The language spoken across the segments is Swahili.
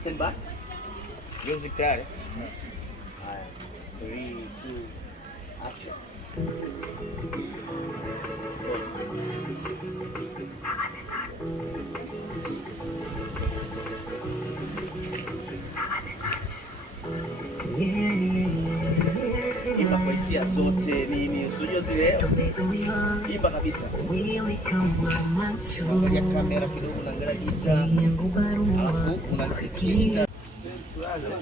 Stand by. Music tayari. Haya. 3, 2, action. Imba kwa hisia zote nini, usijue zile imba kabisa. Angalia kamera kidogo, unaangalia gitaa, alafu unasikia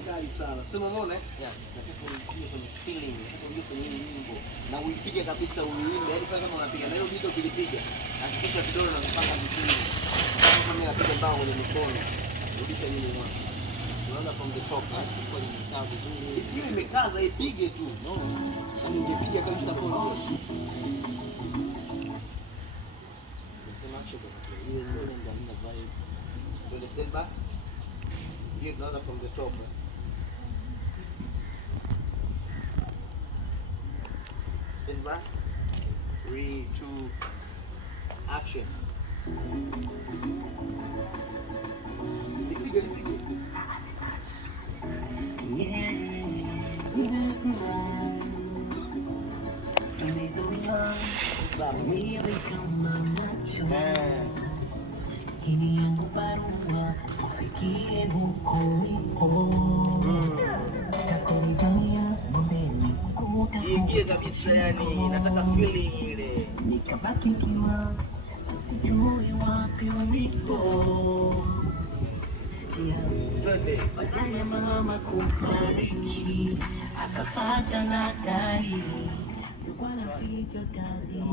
kali sana. Sema unaona? Yeah. Nataka uingie kwenye feeling, nataka uingie kwenye nyimbo na uipige kabisa, uimbe. Yaani kama unapiga na hiyo beat ukilipiga, hakikisha vidole na mpaka vizuri. Kama mimi napiga mbao kwenye mikono, rudisha nyuma mwanzo. Unaanza from the top, kwa imekaa vizuri. Hiyo imekaza, ipige tu. No. Yaani ungepiga kabisa kwa hiyo. Sema action kwa hiyo ndio ndio vibe. Do you stand back? You another from the top. Stand back. 3, 2, action. Nipige. Ini yangu barua ufikie huko ulipo. Takulizania mbele kukuta. Ingie kabisa, yani nataka feeling ile. Nikabaki mkiwa sijui wapi ulipo. Sikia baada ya mama kufariki akafuata na gari. Bwana ficho gari.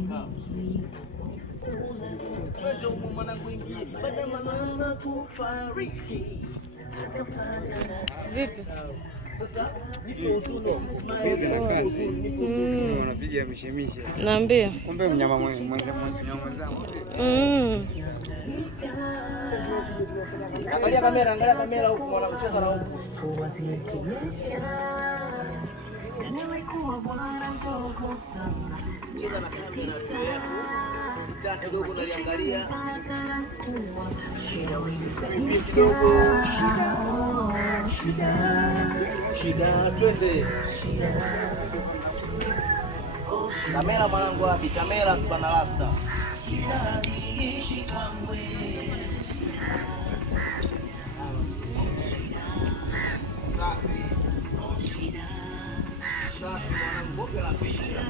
Twende huko mwanangu, ingie. Baada ya mama kufariki. Vipi? Sasa nipo usuni, hizi na kazi. Sasa wanapiga mishemishe. Naambia. Kumbe mnyama mwenzangu. Angalia kamera huko, mwana kucheza na huko. Cheza na kamera kidogo naliangalia. Kidogo shida twende. Kamera mwanangu wapi? Kamera bana rasta. Safi mwanangu, boga la picha.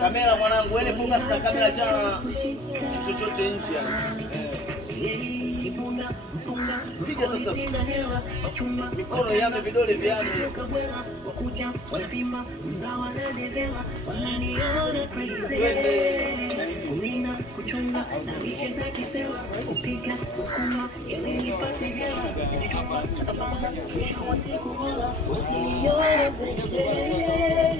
Kamera mwanangu, wewe funga sita kamera jana chochote nje yani. Piga sasa. Mikono yangu vidole vyani. Kuchunga na mishe za kisewa kupiga kusukuma ili nipate hela kujitupa napambana mwisho wa siku hola usinione tena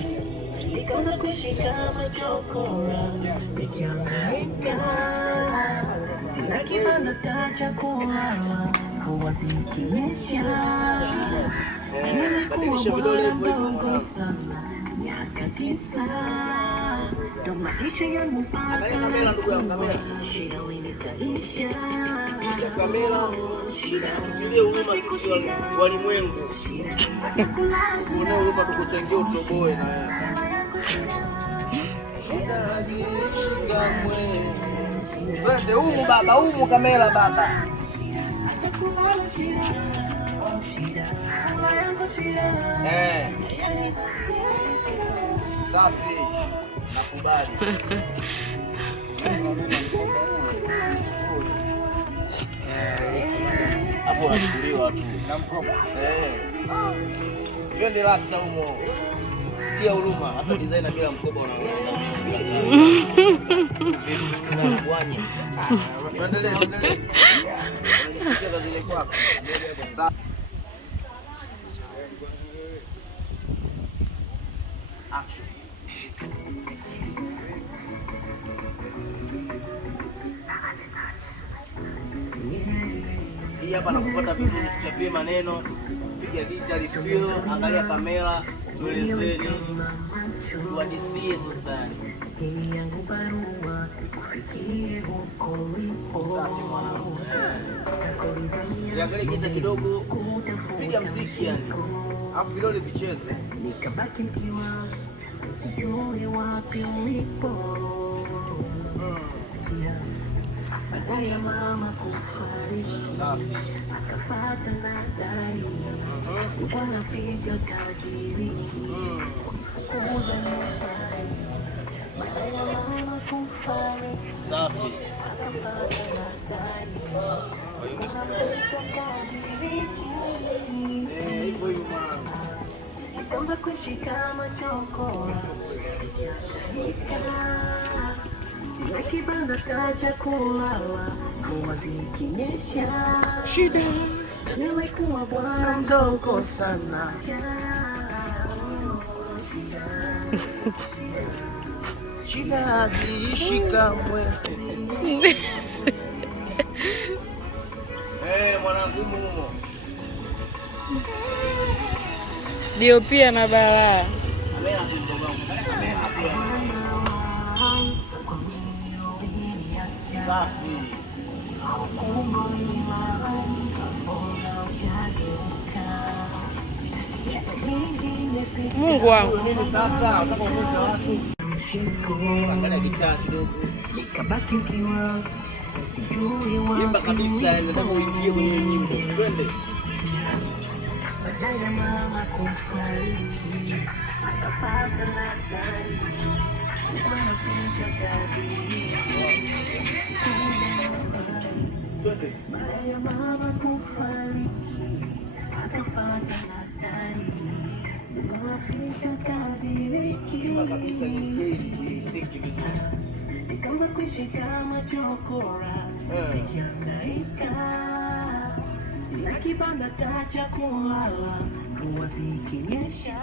nikaanza kushika machokora nikiangaika sina kibanda cha kulala mvua zikinyesha Badilisha vidole hivyo sana miaka 9 ndo maisha yangu mpaka. Angalia kamera ndugu yangu, kamera. Kamera, tutilie huruma sisi walimwengu. Unaona huruma tukuchangia utoboe na wewe. Twende humu baba, humu kamera baba. Safi. Nakubali. Hapo unachukuliwa tu. Na mkopo. Twende rasta humo. Tia huruma. Hasa designer bila mkopo unaona. Unabwanya. Tuendelee. Unajisikia zile kwako. Action. Hii hapa nakupata vizuri, tuchapie maneno, piga picha, review, angalia kamera, tuelezeni, tuadisie sasa. Hii yangu barua kufikie huko ulipo. Angalia kitu kidogo, piga muziki yani. Alafu vidole vicheze. Nikabaki mkiwa sijui wapi ulipo. Sikia baada ya mama kufariki akafuata na gari wanafika kadiriki kufukuza nyumbani. Baada ya mama kufariki akafuata na gari wanafika kadiriki. Nikaanza kuishi kama chokora nikihangaika, sina kibanda cha kulala, mvua zikinyesha, shida nilikuwa bwana mdogo sana. Shida haziishi kamwe. Mwanangu mumo ndio pia na balaa. Mungu wangu. Angalia kitaa kidogo. Nikabaki mkiwa sijui wapi. Imba kabisa, nataka uingie kwenye nyimbo. Twende. Baada ya mama kufariki akafuata na gari wanafika kadiriki. Baada ya mama kufariki akafuata na gari wanafika kadiriki. Nikaanza kuishi kama chokora nikihangaika, sina kibanda cha kulala, mvua zikinyesha.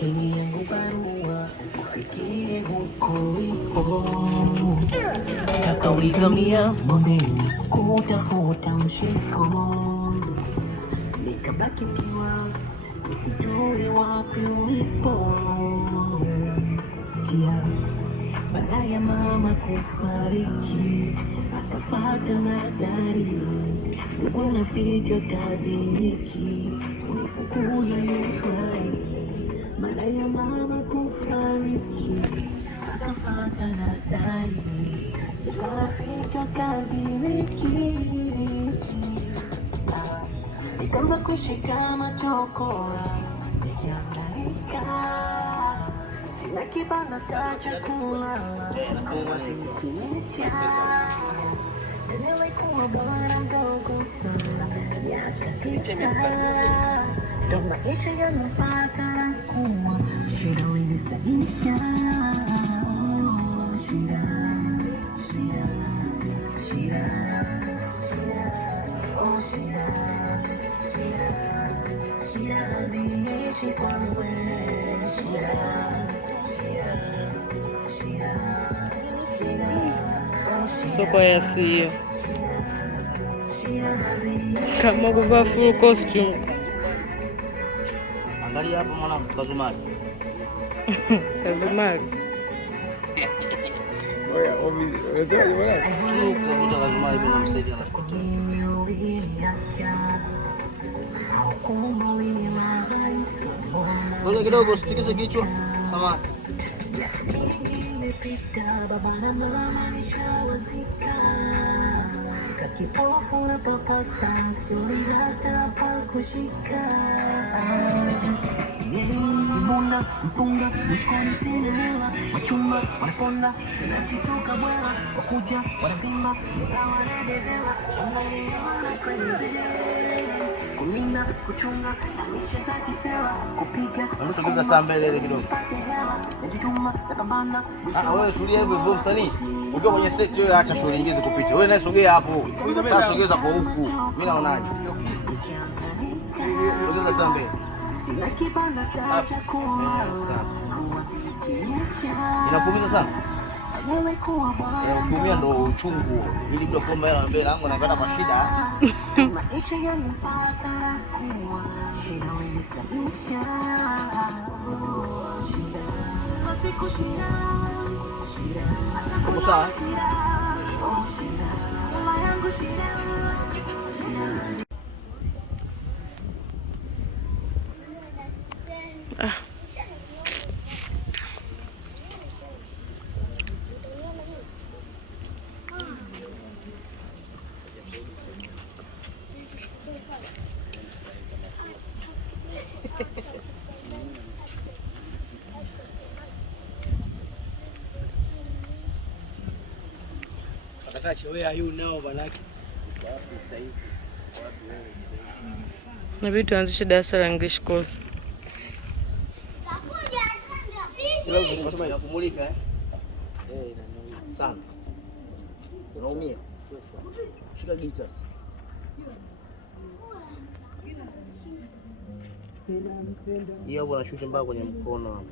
Hii yangu barua kufikie huko ulipo. Kakawizamia mbele kutafuta mshiko. Nikabaki mkiwa sijui wapi ulipo. Sikia baada ya mama kufariki akafuata na gari wanafika kadiriki kufukuza nyumbani. Baada ya mama kufariki akafuata na gari wanafika kadiriki. Nikaanza kuishi kama chokora nikihangaika, sina kibanda cha kulala, mvua zikinyesha. Nilikuwa bwana mdogo sana, miaka 9, ndo maisha yanapata kuwa shida wilistaisha. Shida, shida, shida, shida, oh shida, shida, shida haziishi kwangu. Shida, shida, shida, shida, oh shida. Soko ya siyo kama kuvaa full costume. Angalia hapo mwanangu, Kazumari. Kazumari. Oya, unasemaje mwanangu? Chuko kitu Kazumari bila msaidia. Ngoja kidogo usitikise kichwa. Samahani. Baba na mama nishawazika, kakipofu na papasa, suri hata pa kushika. Kibunda, mpunga, mfukoni sina hela, wachumba, wanaponda, sina kitu kabwela, wakuja, wanavimba, sawa na devela, unaniona crazy. Kulinda, kuchunga, na misha za kisela, kupiga, Unasogeza taa mbele ile kidogo. najituma, napambana. Wewe tulia hivyo hivyo msanii. Ukiwa kwenye set wewe acha shughuli nyingine zikupite. Wewe naye sogea hapo. Sogeza kwa huku. Mimi naonaje? Sogeza taa mbele. Inakuumiza sana. Ukiumia ndo uchungu, ili mtu akomba hela mbele yangu nakata kwa shida. Uko sawa? Inabidi tuanzishe darasa la English course. Inakumulika sana. Unaumia. Shika gitaa. Hiyo bwana shuti mbaya kwenye mkono.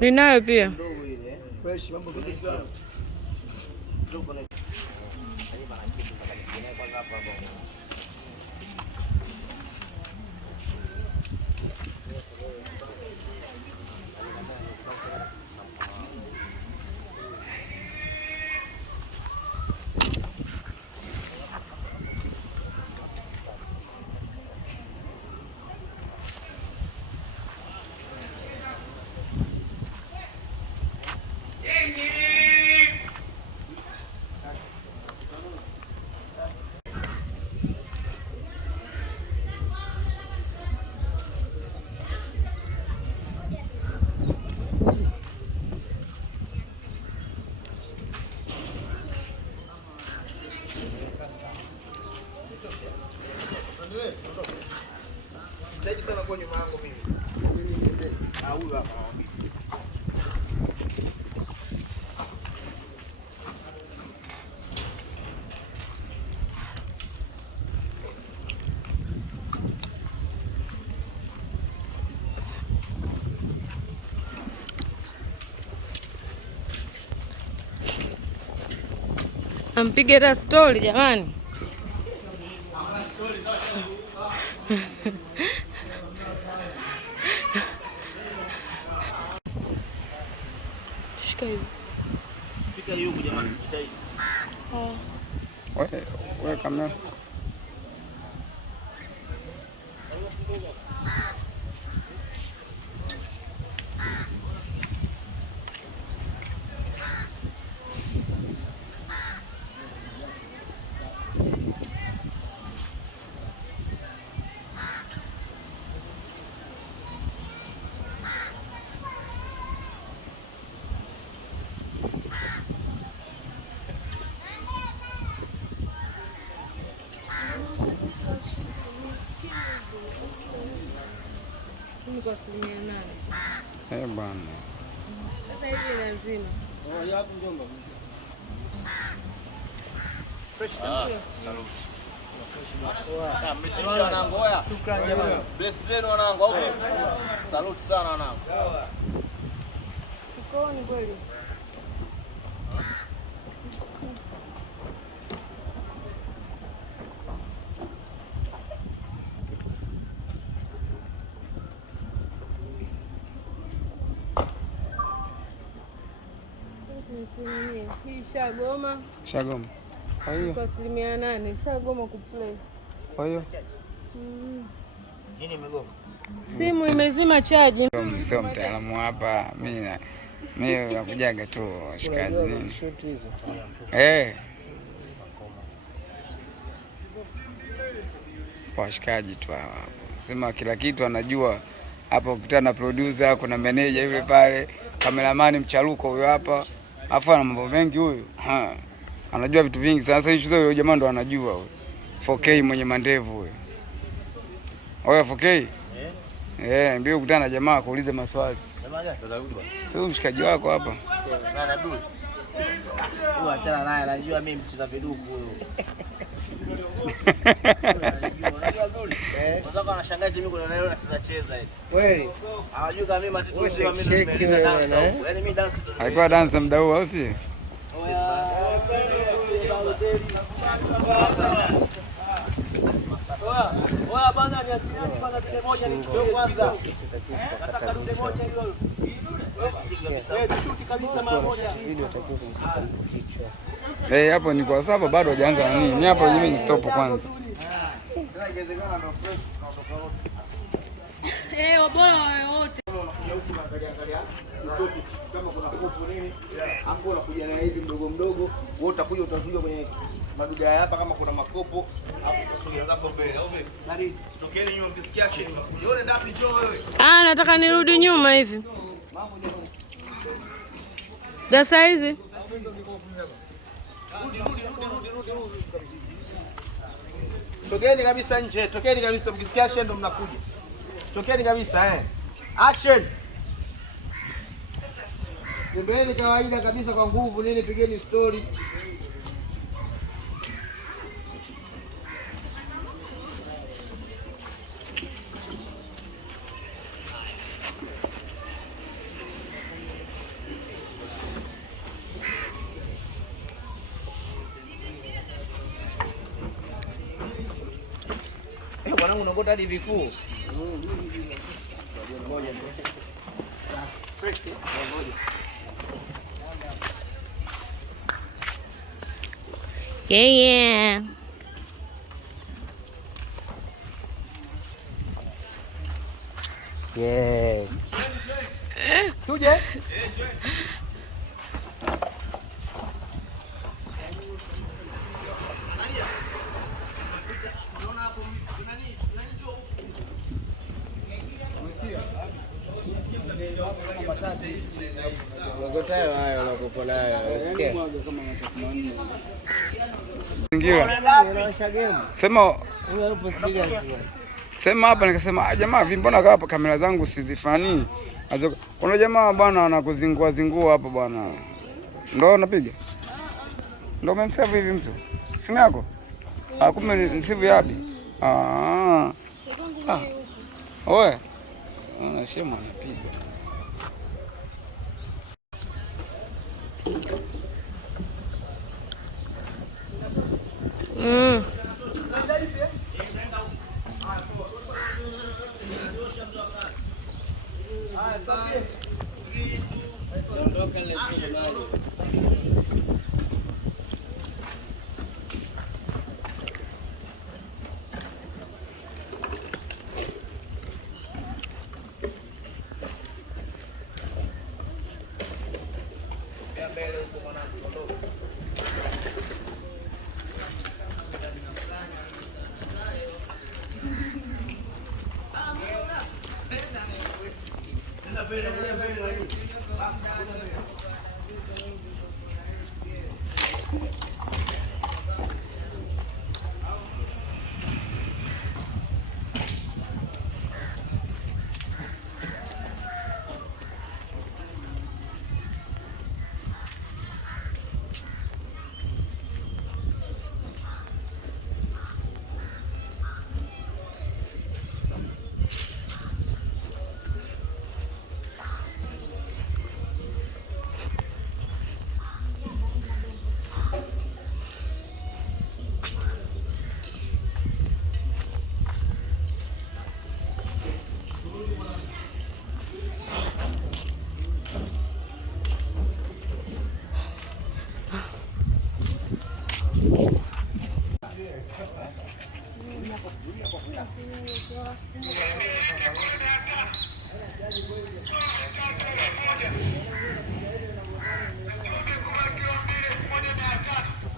Ninayo pia. Zaidi sana kwa nyuma yangu mimi sasa. Huyu hapa. Ampige hata story jamani. Shika hivi. Shika hiyo jamani, jitahidi. Wewe kamera. Kwa 8%. Bwana. Sasa hivi lazima. Yapo mjomba. Fresh kabisa. Mmetisha wanangu, oya. Shukrani jamani. Bless zenu wanangu, au vipi? Salute sana wanangu. Uko ni kweli. Hii shagoma. Shagoma. Kwa hiyo kwa 8% shagoma kuplay. Kwa hiyo Nini imegoma? Simu imezima chaji. Sio mtaalamu hapa. Mimi nakujaga tu shikaji nini. Washikaji tu hapo. Sema kila kitu anajua. Hapo ukutana na producer, kuna manager yule pale, cameraman mcharuko huyo hapa. Afu ana mambo mengi huyu. Anajua vitu vingi. Sasa issue hiyo jamaa ndo anajua huyo. 4K mwenye mandevu huyo. Oya 4K? Mbio kukutana na jamaa kuulize maswali. Jamaa gani? Sio mshikaji wako hapa. Na Abdul. Huyu achana naye, anajua mimi mcheza viduku huyo. Unajua Abdul? Unataka anashangaa mimi kuna leo na sasa cheza hivi. Kweli? Hawajui kama mimi matatu sio mimi nimeleta dance. Yaani mimi dance ndo. Alikuwa dance muda huo au si? Oya bana ni asilimia bana vile moja ni kwanza. Nataka dude moja hiyo. Tuti kabisa mara moja. Video itakuwa Hapo ni kwa sababu bado hajaanza na nini. Mimi hapo mimi ni stop kwanza. Ingewezekana ndo fresh Bora wote. Unakuja huku unaangalia mtoto kama kuna kopo nini, hapo unakuja na hivi mdogo mdogo, wewe utakuja utazuia kwenye maduga hapa kama kuna makopo, hapo utasogea hapo mbele. Au vipi? Nani? Tokeni nyuma mkisikia action unakuja. Yule ndapi njoo wewe. Nataka nirudi nyuma hivi. Dasa hizi. Rudi. Sogeni kabisa nje, tokeni kabisa mkisikia action ndo mnakuja. Tokeni kabisa Action. Tembeni kawaida kabisa kwa nguvu nini, pigeni story. Wanangu unaokota hadi vifuu. Yeah. Tuje? Ngotayo hayo nakupo nayo. Usikie. Sema sema hapa nikasema jamaa vipi mbona hapa kamera zangu sizifani? Kuna jamaa bwana anakuzingua zingua hapa bwana. Ndio unapiga? Ndio umemsave hivi mtu? Simu yako? Kumbe ni simu yapi? Oe. Anasema anapiga.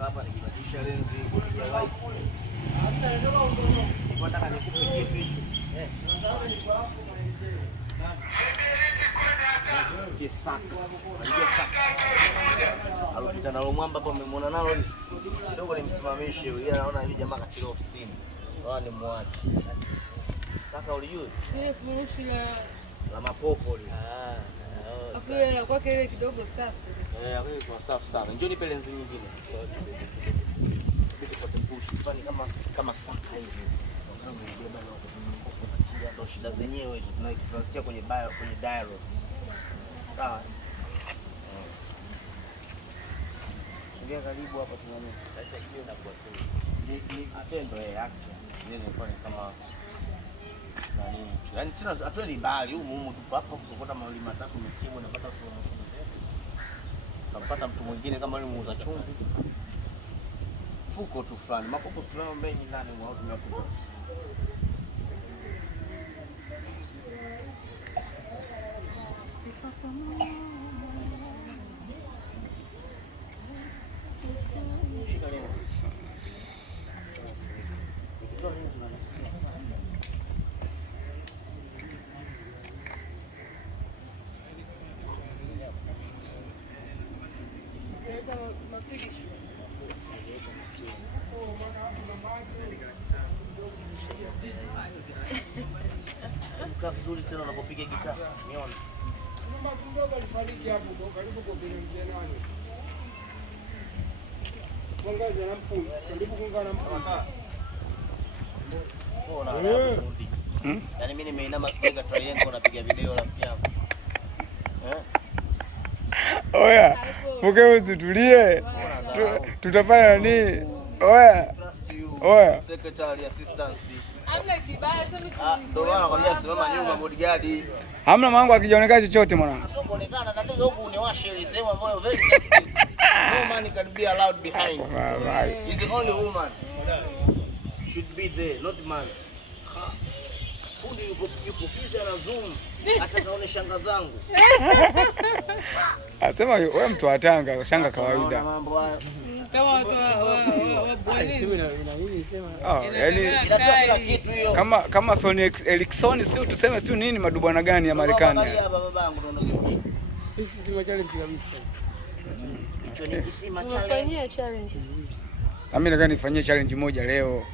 Hapa nikibadilisha lenzi kupiga light. Nataka nikupe kitu hicho. Saka. Unajua saka. Alipita nalo mwamba hapa umemwona nalo kidogo nimsimamishe yeye anaona yule jamaa katilo ofisini. Wao ni muache. Saka ulijua? Ile furushi la mapopo ile. Afile la kwake ile kidogo safi. Ile kwa safi sana. Njoo nipe lenzi nyingine. Kitu kwa furushi fani kama saka hivi. Ndio shida zenyewe hizo tunasikia kwenye dialogue. Sawa. Sogea karibu hapa tunaona. Sasa hiyo inakuwa ni atendo action. Nini kwa kama nani? Yaani tena atwendi mbali humu tu hapa tukipata mawili matatu mtibu unapata somo zetu. Tunapata mtu mwingine kama yule muuza chumvi. Fuko tu fulani. Makopo tunao mengi ndani mwao tumefuka. Kaa vizuri tena unapopiga gitaa. Nione. Mdogo alifariki hapo karibu kwa bilioni 8. Mwangaza na mpunga. Karibu kuungana na mpunga. Bora hapo fundi. Yaani mimi nimeinama speaker triangle napiga video rafiki yangu. Oya, mkeo tutulie. Tutafanya nini? Oya. Oya. Secretary assistant. Hamna kibaya sasa Ndio maana nakwambia simama nyuma bodyguard. Hamna mwanangu akionekana chochote mwanangu. Sio kuonekana tatizo huku uniwashe ile sehemu ambayo very sensitive. No man can be allowed behind. He's the only woman. Should be there, not man. Fundi yuko busy na zoom. Hata kaone shanga zangu. Asema wewe mtu wa Tanga, shanga kawaida. Mambo haya. kama watu wa Brazil. Yaani inatoa kila kitu hiyo. Kama Sony Ericsson sio tuseme sio nini madubwana gani ya Marekani. Babangu ndio This is my challenge kabisa. Tunafanyia challenge. Mimi nataka nifanyie challenge moja leo.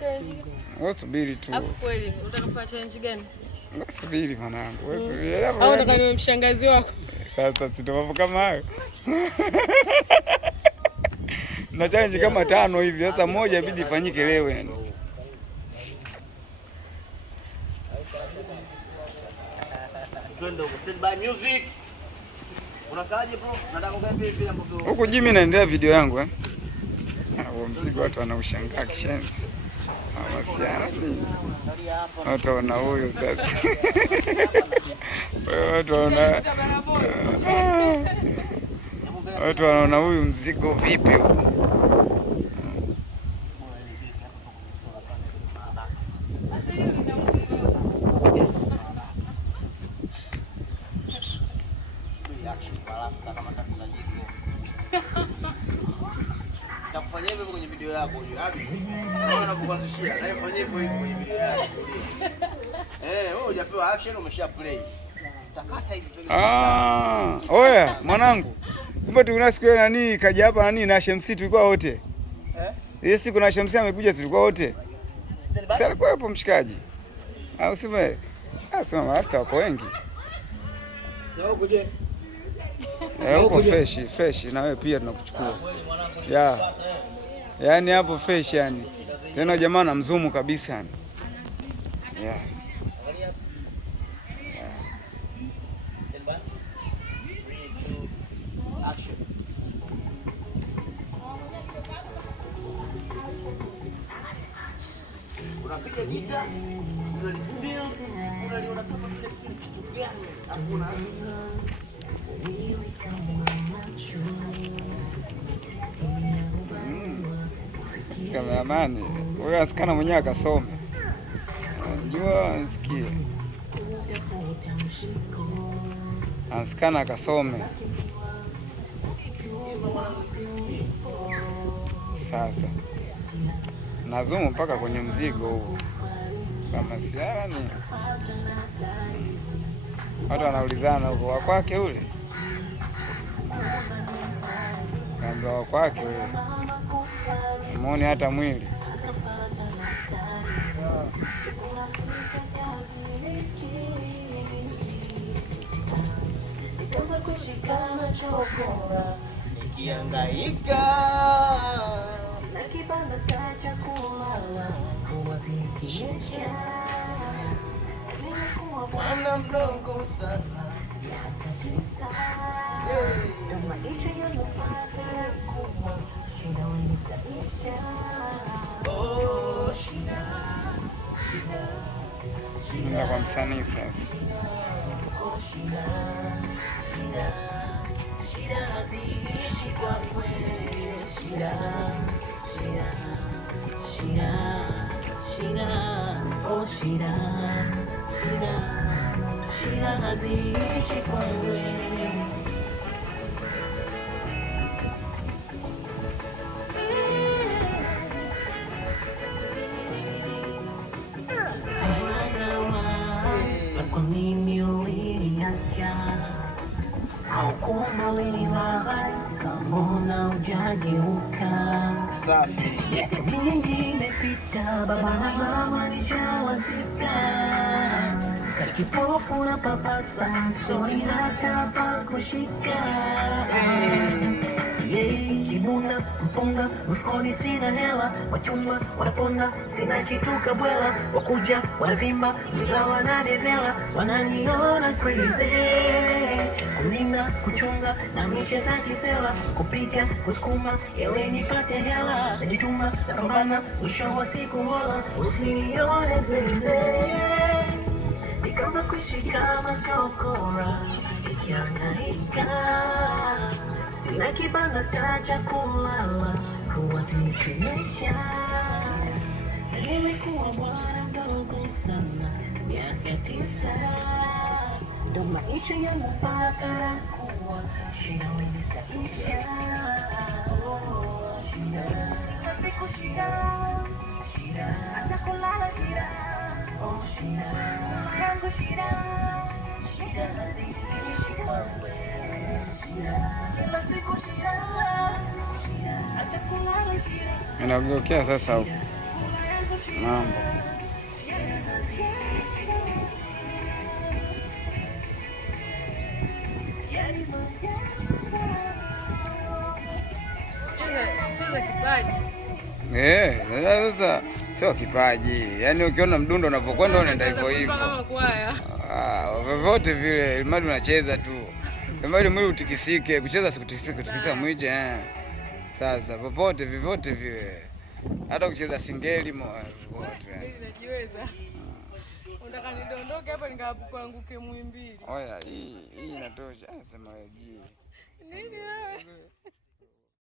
Challenge. Wewe subiri tu. Hapo kweli unataka kufanya challenge gani? Subiri mwanangu. Wewe subiri. Au unataka niwe mshangazi wako? Sasa sito mambo kama hayo. Na challenge kama 5 hivi. Sasa moja inabidi ifanyike leo yani. Twende huko stand by music. Unakaaje bro? Nataka kuangalia vile ambavyo huko Jimmy naendelea video yangu Huo mzigo watu wanaushangaa kishenzi. Hawasiana nini? Watu wana huyo sasa. Watu wanaona huyu mzigo vipi huko? Takufanyia hivyo kwenye video yako hiyo. Habi. Naona nakuanzishia. Na ifanyie hivyo kwenye video yako. Wewe hujapewa action umesha play. Utakata hivi peke yake. Oya, mwanangu. Kumbe tukuna siku nani kaja hapa nani na Shamsi tulikuwa wote. Hiyo siku na Shamsi amekuja tulikuwa wote. Sasa alikuwa hapo mshikaji. Au sema marasta wako wengi. Leo kuje. Huko fresh na wewe pia tunakuchukua. Yaani hapo fresh yani. Tena jamaa na mzumu kabisa yani. unapiga gitaa, unalifeel, unaliona kama vile kitu gani? Hakuna kameramani huyo asikana mwenyewe akasome. Jua nisikie. Anasikana akasome. Sasa nazumu mpaka kwenye mzigo huu. Kama siara ni watu wanaulizana huko wa kwake ule. Kamba wa kwake ule. Muone hata mwili. Nikihangaika na kibanda cha kulala kuwazikiesha nimekuwa mwana mdogo sana. ndo maisha yanapata kuwa shida wanistaisha. Oh, shida. Nenda kwa msanii sasa. Shida haziishi kwa kweli. Shida haziishi kwa kweli. Kwa nini uliniacha? Au kuna uliniwaza, mbona hujageuka? Miaka mingi imepita, baba na mama nishawazika. Kakipofu na papasa, sori hata pa kushika. Kibunda mpunga mfukoni sina hela, wachumba wanaponda sina kitu kabwela, wakuja wanavimba mza wanadevela, wananiona crazy. Kulinda kuchunga na mishe za kisela, kupiga kusukuma ili nipate hela, najituma napambana mwisho wa siku hola, usinione zile. Nikaanza kuishi kama chokora nikihangaika, sina kibanda cha kulala kuwazikiesha. Nimekuwa bwana mdogo sana, miaka 9, ndo maisha yangu mpaka kuwa shida wanistaisha. Shida kila siku, shida hata kulala shida. Shida yangu shida haziishi kwa kweli. Kila siku shida hata kulala shida. Inageukia sasa huko mambo. Cheza kipaji. Sasa sio kipaji. Yaani ukiona mdundo unapokwenda unaenda hivyo hivyo. Kama kwaya. Vyovyote vile, mradi unacheza tu. Mradi mwili utikisike, kucheza sikutikisa mwili. Sasa popote vyovyote vile. Hata kucheza singeli wote. Najiweza. Unataka nidondoke hapa nikaanguke Muhimbili. Oya, hii inatosha. Sema wewe. Nini wewe?